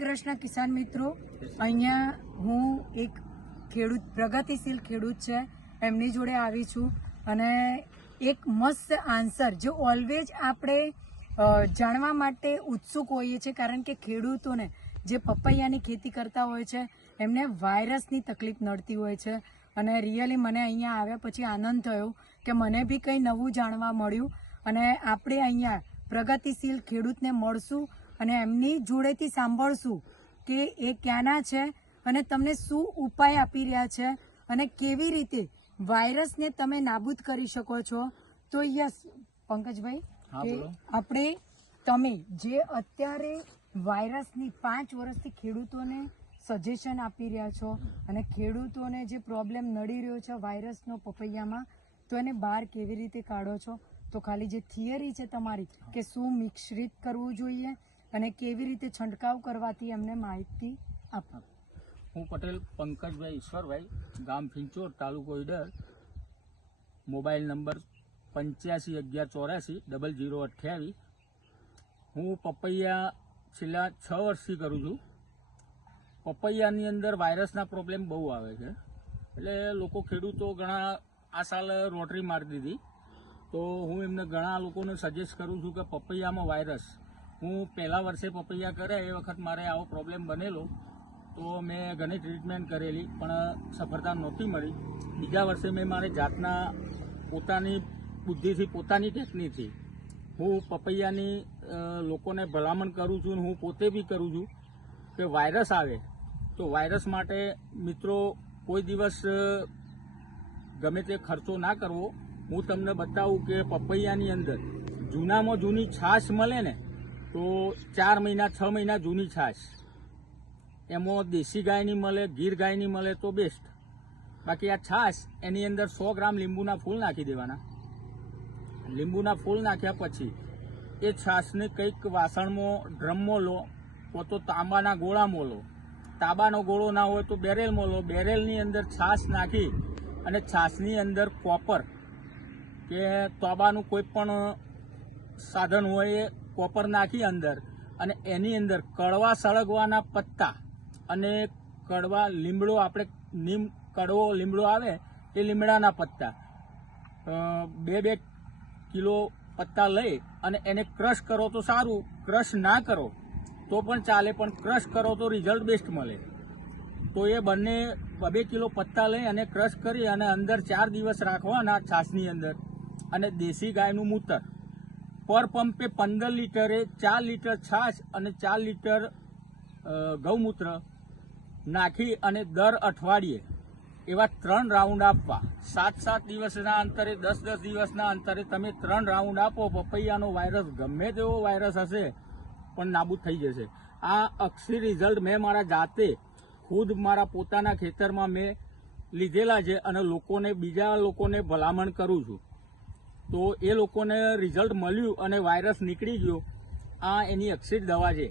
શ્રી કૃષ્ણ કિસાન મિત્રો, અહીંયા હું એક ખેડૂત પ્રગતિશીલ ખેડૂત છે એમની જોડે આવી છું અને એક મસ્ત આન્સર જે ઓલવેજ આપણે જાણવા માટે ઉત્સુક હોઈએ છીએ, કારણ કે ખેડૂતોને જે પપૈયાની ખેતી કરતા હોય છે એમને વાયરસની તકલીફ નડતી હોય છે અને રિયલી મને અહીંયા આવ્યા પછી આનંદ થયો કે મને બી કંઈ નવું જાણવા મળ્યું અને આપણે અહીંયા પ્રગતિશીલ ખેડૂતને મળશું અને એમની જોડેથી સાંભળશું કે એ ક્યાંના છે અને તમને શું ઉપાય આપી રહ્યા છે અને કેવી રીતે વાયરસને તમે નાબૂદ કરી શકો છો. તો યસ પંકજભાઈ, આપણે તમે જે અત્યારે વાયરસની 5 વર્ષથી ખેડૂતોને સજેશન આપી રહ્યા છો અને ખેડૂતોને જે પ્રોબ્લેમ નડી રહ્યો છે વાયરસનો પપૈયામાં, તો એને બહાર કેવી રીતે કાઢો છો? તો ખાલી જે થિયરી છે તમારી કે શું મિશ્રિત કરવું જોઈએ અને કેવી રીતે છંટકાવ કરવાથી એમને માહિતી આપો. હું પટેલ પંકજભાઈ ઈશ્વરભાઈ, ગામ ફિંચોર, તાલુકો ઈડર, મોબાઈલ નંબર 8511840028. હું પપૈયા છેલ્લા 6 વર્ષથી કરું છું. પપૈયાની અંદર વાયરસના પ્રોબ્લેમ બહુ આવે છે, એટલે લોકો ખેડૂતો ઘણા આ સાલ રોટરી મારી દીધી. તો હું એમને ઘણા લોકોને સજેસ્ટ કરું છું કે પપૈયામાં વાયરસ, હું પહેલા વર્ષે પપૈયા કર્યા એ વખત મારે આવો પ્રોબ્લેમ બનેલો, તો મેં ઘણી ટ્રીટમેન્ટ કરેલી પણ સફળતા નહોતી મળી. બીજા વર્ષે મેં મારી જાતના પોતાની બુદ્ધિથી, પોતાની ટેકનિકથી હું પપૈયાની લોકોને ભલામણ કરું છું. હું પોતે બી કરું છું કે વાયરસ આવે તો વાયરસ માટે મિત્રો કોઈ દિવસ ગમે તે ખર્ચો ના કરવો. હું તમને બતાવું કે પપૈયાની અંદર જૂનામાં જૂની છાશ મળે ને તો 4 મહિના 6 મહિના જૂની છાશ, એમાં દેશી ગાયની મળે, ગીર ગાયની મળે તો બેસ્ટ. બાકી આ છાશ એની અંદર 100 ગ્રામ લીંબુના ફૂલ નાખી દેવાના. લીંબુના ફૂલ નાખ્યા પછી એ છાશને કંઈક વાસણમાં, ડ્રમમાં લો, તો તાંબાના ગોળામાં લો. તાંબાનો ગોળો ના હોય તો બેરેલમાં લો. બેરેલની અંદર છાશ નાખી અને છાશની અંદર કોપર કે તોબાનું કોઈ પણ સાધન હોય એ કોપર નાખી અંદર, અને એની અંદર કડવા સળગવાના પત્તા અને કડવા લીમડો, આપણે નીમ કડવો લીમડો આવે એ લીમડાના પત્તા 2 કિલો પત્તા લઈ અને એને ક્રશ કરો તો સારું. ક્રશ ના કરો તો પણ ચાલે, પણ ક્રશ કરો તો રિઝલ્ટ બેસ્ટ મળે. તો એ બંને 2 કિલો પત્તા લઈ અને ક્રશ કરી અને અંદર 4 દિવસ રાખવાના છાશની અંદર. અને દેશી ગાયનું મૂતર પર પંપે 15 લીટરે 4 લીટર છાશ અને 4 લીટર ગૌમૂત્ર નાખી અને દર અઠવાડિયે એવા 3 રાઉન્ડ આપવા. 7-7 દિવસના અંતરે, 10-10 દિવસના અંતરે તમે 3 રાઉન્ડ આપો. પપૈયાનો વાયરસ ગમે તેવો વાયરસ હશે પણ નાબૂદ થઈ જશે. આ અક્ષી રિઝલ્ટ મેં મારા જાતે ખુદ મારા પોતાના ખેતરમાં મેં લીધેલા છે અને લોકોને, બીજા લોકોને ભલામણ કરું છું. તો એ લોકોને રિઝલ્ટ મળ્યું અને વાયરસ નીકળી ગયો. આ એની અક્ષી દવા છે.